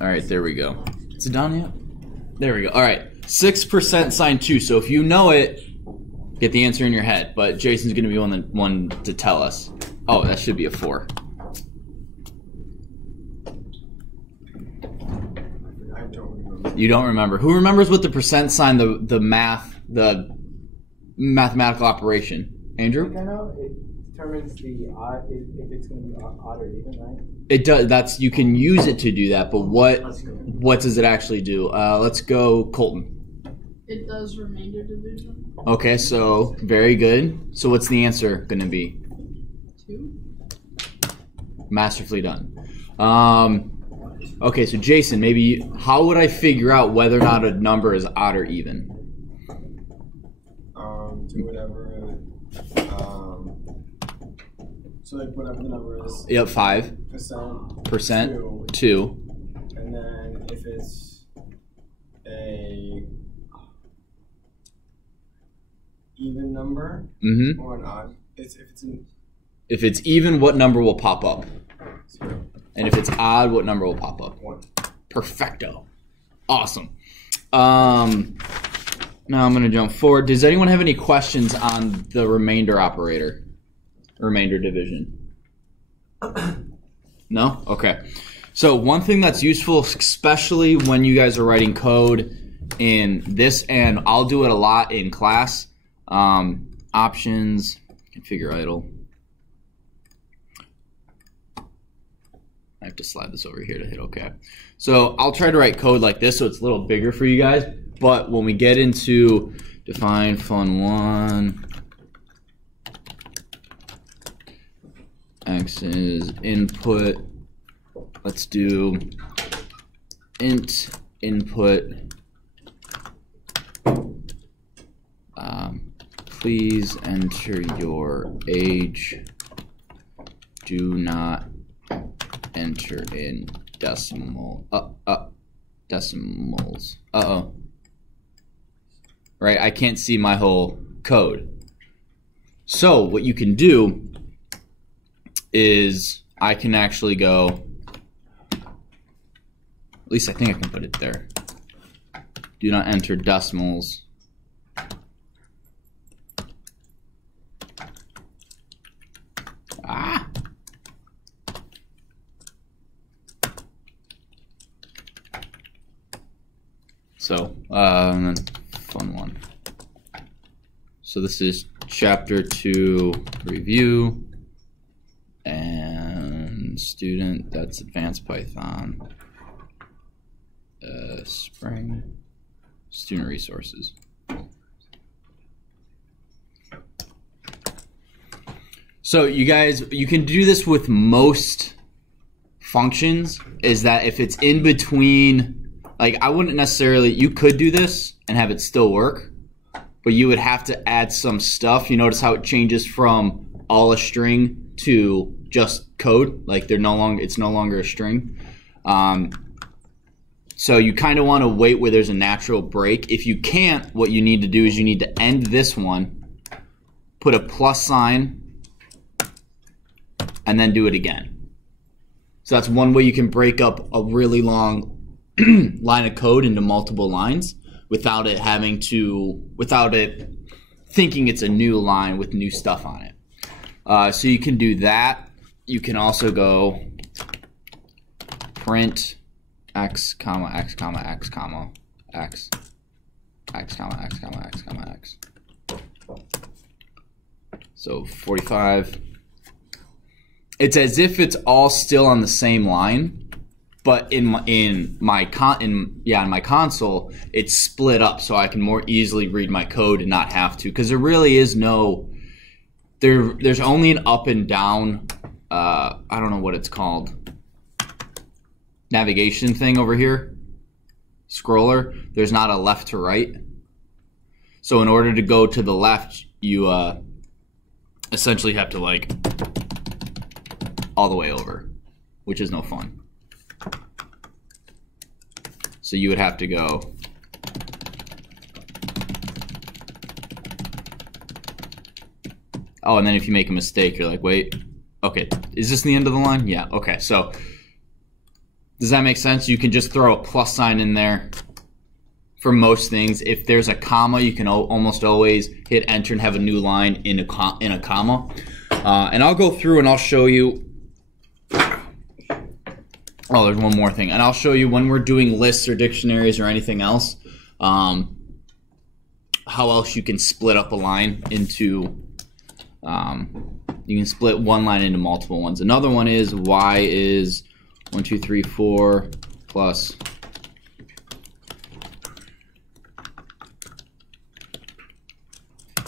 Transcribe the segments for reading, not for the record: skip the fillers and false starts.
All right, there we go. Is it done yet? There we go. All right, 6% sine 2. So if you know it, get the answer in your head. But Jason's going to be one to tell us. Oh, that should be a 4. I don't remember. You don't remember. Who remembers what the percent sign, the mathematical operation? Andrew? I know it determines the odd, if it's going to be odd or even, right? It does. You can use it to do that, but what does it actually do? Let's go, Colton. It does remainder division. Okay, so very good. So what's the answer going to be? 2. Masterfully done. Okay, so Jason, maybe how would I figure out whether or not a number is odd or even? Do whatever. So like whatever the number is. Yep, 5%. Percent 2. And then if it's a even number or an odd, if it's even, what number will pop up? 0. And if it's odd, what number will pop up? 1. Perfecto. Awesome. Now I'm going to jump forward. Does anyone have any questions on the remainder operator? Remainder division? No? Okay. So one thing that's useful, especially when you guys are writing code in this, and I'll do it a lot in class, options, configure idle. I have to slide this over here to hit OK. So I'll try to write code like this so it's a little bigger for you guys. But when we get into define fun1, x is input, let's do int input, please enter your age, do not enter in decimals. Uh-oh. Right, I can't see my whole code. So what you can do is I can actually go, at least I think I can put it there. Do not enter decimals. So, and then fun1. So this is chapter 2 review and student, that's advanced Python, spring, student resources. So you guys, you can do this with most functions, is that if it's in between, like I wouldn't necessarily, you could do this and have it still work, but you would have to add some stuff. You notice how it changes from all a string to just code, like it's no longer a string. So you kind of want to wait where there's a natural break. If you can't, what you need to do is you need to end this one, put a plus sign, and then do it again. So that's one way you can break up a really long line of code into multiple lines without it thinking it's a new line with new stuff on it. So you can do that. You can also go print x comma x comma x comma x x comma x comma x comma x. So 45. It's as if it's all still on the same line. But in my console, it's split up so I can more easily read my code and not have to, because there really is no, there's only an up and down, I don't know what it's called, navigation thing over here, scroller. There's not a left to right. So in order to go to the left, you essentially have to like all the way over, which is no fun. So you would have to go and then if you make a mistake, you're like, wait, okay, is this the end of the line? Yeah, okay, so Does that make sense? You can just throw a plus sign in there for most things. If there's a comma, you can almost always hit enter and have a new line in a comma. And I'll go through and I'll show you. Oh, there's one more thing. And I'll show you when we're doing lists or dictionaries or anything else, how else you can split up a line into, you can split one line into multiple ones. Another one is y is 1, 2, 3, 4 plus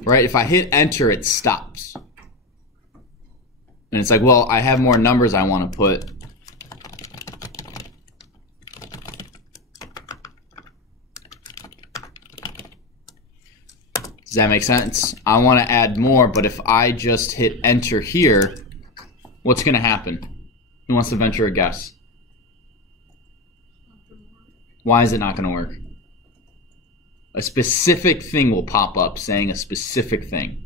right. If I hit enter, it stops. And it's like, well, I have more numbers I want to put. Does that make sense? I want to add more, but if I just hit enter here, what's going to happen? Who wants to venture a guess? Why is it not going to work? A specific thing will pop up saying a specific thing.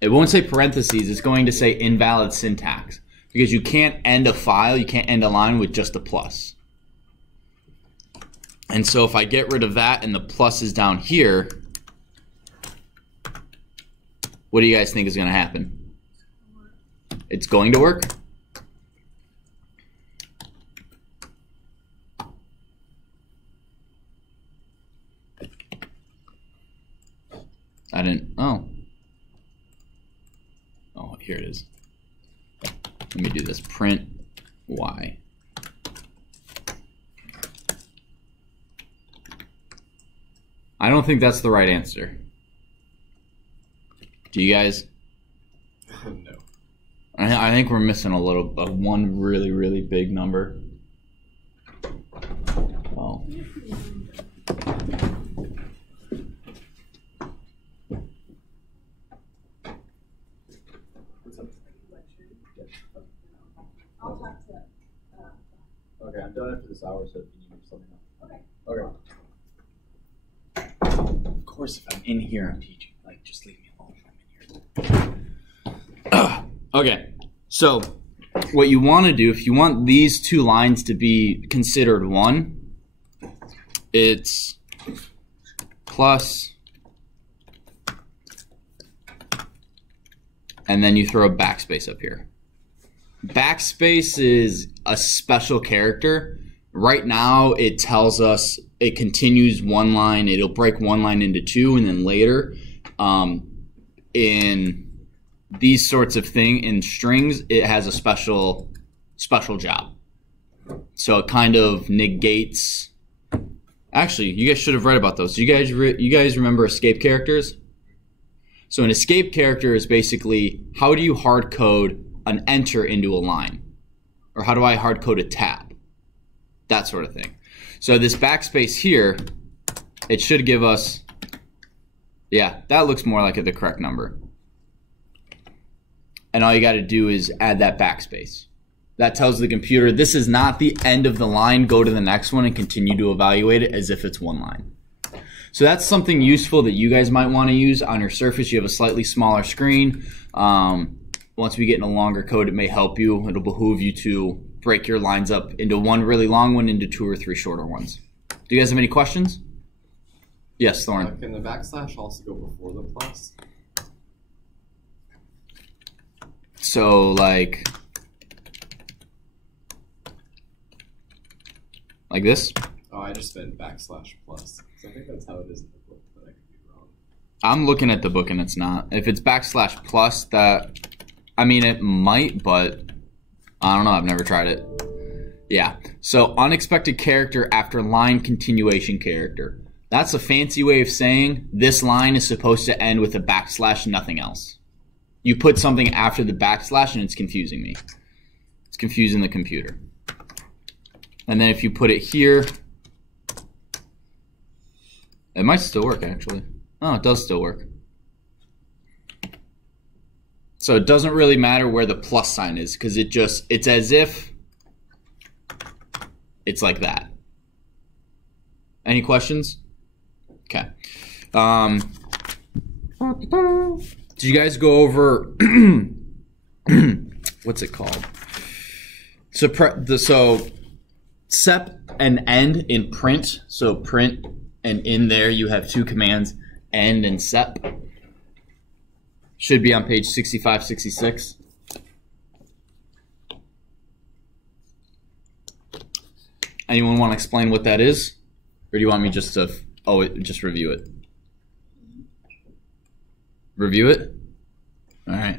It won't say parentheses. It's going to say invalid syntax. Because you can't end a file, you can't end a line with just a plus. And so if I get rid of that and the plus is down here, what do you guys think is going to happen? It's going to work? I didn't, oh, here it is. Let me do this, print y. I don't think that's the right answer. Do you guys? No. I think we're missing one really, really big number. Oh. Okay, I'm done after this hour, so if you need something else. Okay. Okay. Of course, if I'm in here, I'm teaching. Like, just leave me alone if I'm in here. Okay, so what you want to do, if you want these two lines to be considered one, it's plus, and then you throw a backspace up here. Backspace is a special character. Right now, it tells us it continues one line. It'll break one line into two, and then later, in these sorts of things, in strings, it has a special job. So it kind of negates. Actually, you guys should have read about those. You guys remember escape characters? So an escape character is basically, how do you hard code an enter into a line? Or how do I hard code a tab? That sort of thing. So this backspace here, it should give us, yeah, that looks more like the correct number. And all you got to do is add that backspace. That tells the computer this is not the end of the line, go to the next one and continue to evaluate it as if it's one line. So that's something useful that you guys might want to use on your Surface. You have a slightly smaller screen. Once we get in a longer code, it may help you. It'll behoove you to break your lines up into one really long one, into 2 or 3 shorter ones. Do you guys have any questions? Yes, Thorne. Can the backslash also go before the plus? So like this? Oh, I just meant backslash plus. So I think that's how it is in the book, but I could be wrong. I'm looking at the book and it's not. If it's backslash plus, that, I mean, it might, but I don't know. I've never tried it. Yeah. So unexpected character after line continuation character. That's a fancy way of saying this line is supposed to end with a backslash and nothing else. You put something after the backslash and it's confusing me. It's confusing the computer. And then if you put it here, it might still work actually. Oh, it does still work. So it doesn't really matter where the plus sign is because it's as if it's like that. Any questions? Okay. Did you guys go over what's it called? So sep and end in print. So print, and in there you have two commands, end and sep. Should be on page 65, 66. Anyone want to explain what that is? Or do you want me just to, just review it? Review it? All right.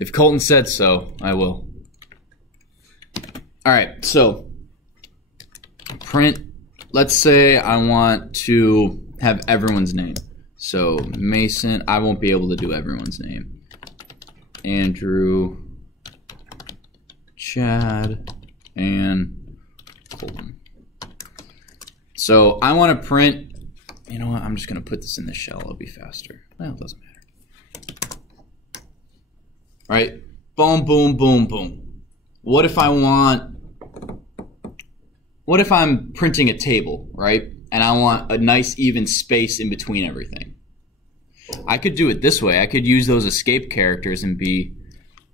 If Colton said so, I will. All right, so print, let's say I want to have everyone's name. So Mason, I won't be able to do everyone's name. Andrew, Chad, and Colton. So I want to print, you know what, I'm just going to put this in the shell. It'll be faster. Well, it doesn't matter. All right, boom, boom, boom, boom. What if I'm printing a table, right? And I want a nice even space in between everything. I could do it this way. I could use those escape characters and be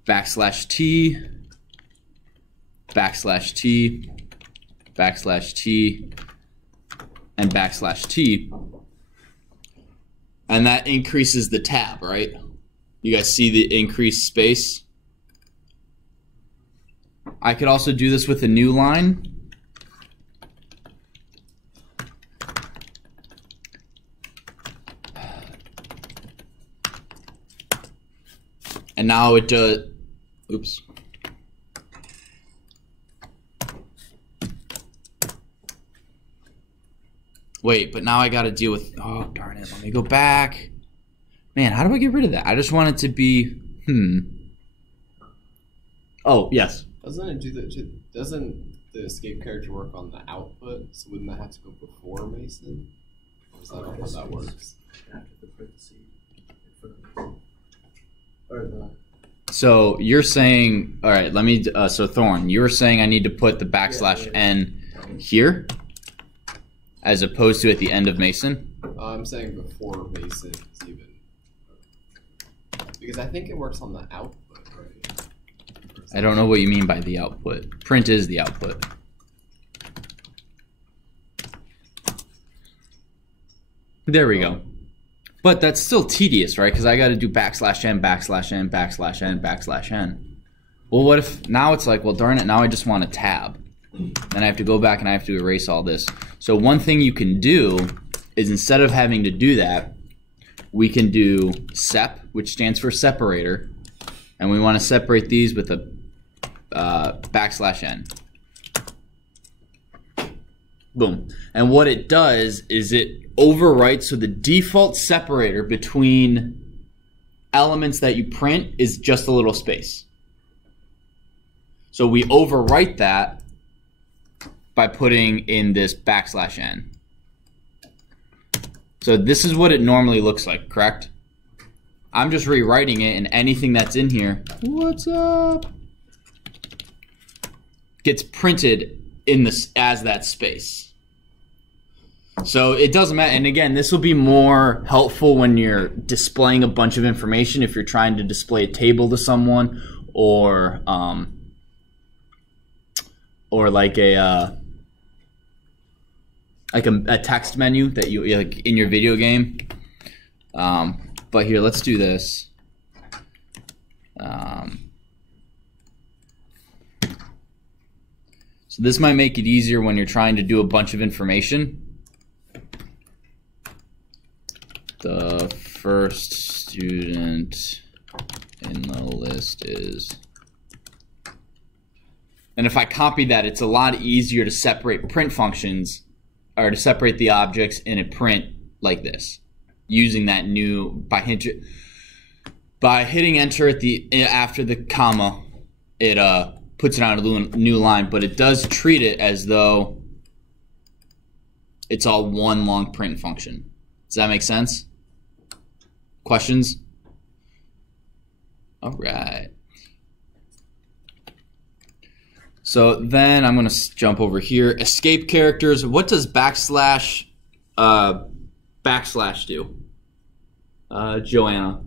\t, \t, \t, and \t. And that increases the tab, right? You guys see the increased space? I could also do this with a new line. And now it does, oops. Wait, but now I got to deal with, oh, darn it. Let me go back. Man, how do I get rid of that? I just want it to be, Oh, yes. Doesn't the escape character work on the output? So wouldn't that have to go before Mason? Or is that not how that works? So you're saying, all right, let me, so Thorn, you were saying I need to put the \n here as opposed to at the end of Mason? I'm saying before Mason even. Because I think it works on the output, right? I don't know what you mean by the output. Print is the output. There we go. But that's still tedious, right? Because I got to do \n, \n, \n. Well, what if now it's like, well, darn it, now I just want a tab. Then I have to go back and I have to erase all this. So one thing you can do is instead of having to do that, we can do sep, which stands for separator. And we want to separate these with a \n. Boom. And what it does is it overwrites, so the default separator between elements that you print is just a little space. So we overwrite that by putting in this \n. So this is what it normally looks like, correct? I'm just rewriting it, and anything that's in here, what's up, gets printed in this as that space. So it doesn't matter. And again, this will be more helpful when you're displaying a bunch of information, if you're trying to display a table to someone, or like a text menu that you like in your video game. But here, let's do this. So this might make it easier when you're trying to do a bunch of information. The first student in the list is... And if I copy that, it's a lot easier to separate print functions, or to separate the objects in a print like this, using that new, by hitting enter at the after the comma, it puts it on a new line, but it does treat it as though it's all one long print function. Does that make sense? Questions? All right. So then I'm going to jump over here. Escape characters. What does backslash do? Joanna.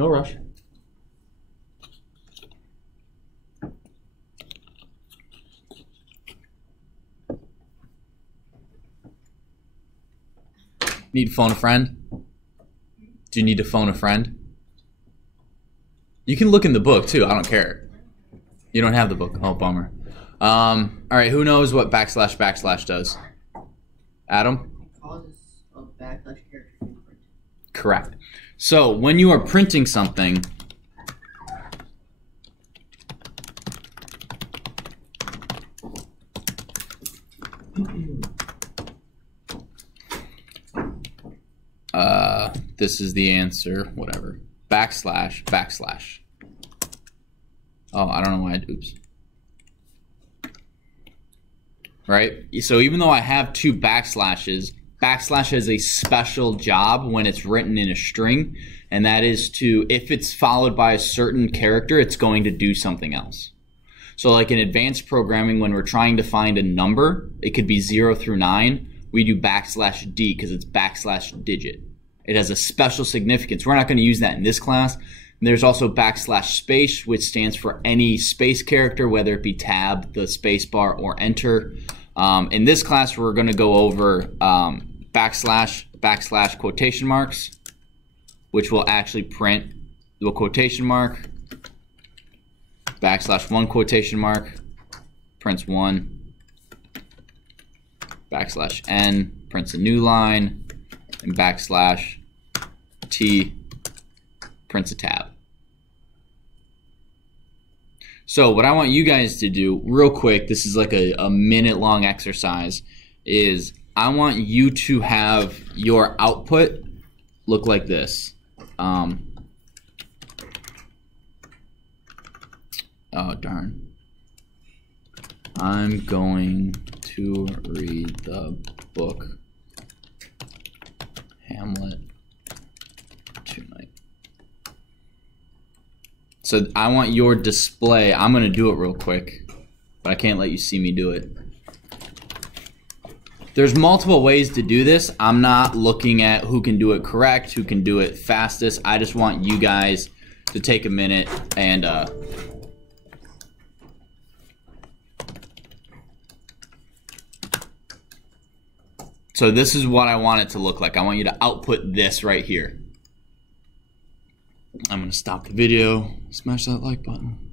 No rush. Need to phone a friend? Do you need to phone a friend? You can look in the book too. I don't care. You don't have the book. Oh, bummer. All right. Who knows what / does? Adam? Causes a backlash character to print. Correct. So when you are printing something, this is the answer. Whatever. / /. Oh, I don't know why. Oops. Right? So even though I have 2 backslashes, backslash has a special job when it's written in a string, and that is to, if it's followed by a certain character, it's going to do something else. So like in advanced programming, when we're trying to find a number, it could be 0 through 9, we do /D because it's /digit. It has a special significance. We're not going to use that in this class. And there's also /space, which stands for any space character, whether it be tab, the space bar, or enter. In this class, we're going to go over // quotation marks, which will actually print the quotation mark, /1 quotation mark, prints 1, /n, prints a new line, and /t, prints a tab. So what I want you guys to do real quick, this is like a minute-long exercise, is I want you to have your output look like this. Oh, darn. I'm going to read the book Hamlet tonight. So I want your display. I'm going to do it real quick, but I can't let you see me do it. There's multiple ways to do this. I'm not looking at who can do it correct, who can do it fastest. I just want you guys to take a minute and so this is what I want it to look like. I want you to output this right here. I'm going to stop the video, smash that like button.